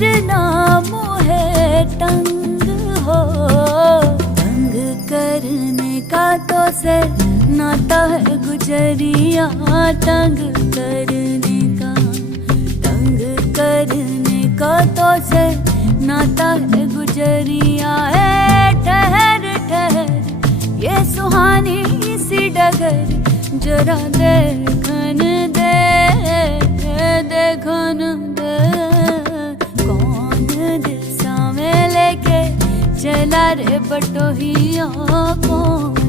दूर ना मोहे तंग हो। तंग करने का तो से नाता है गुजरिया, तंग करने का, तंग करने का तो से नाता है गुजरिया। है ठहर ठहर ये सुहानी सी डगर, जरा देखन दे, देखन दे। कौन दिशा में लेके चला रे बटोहिया, कौन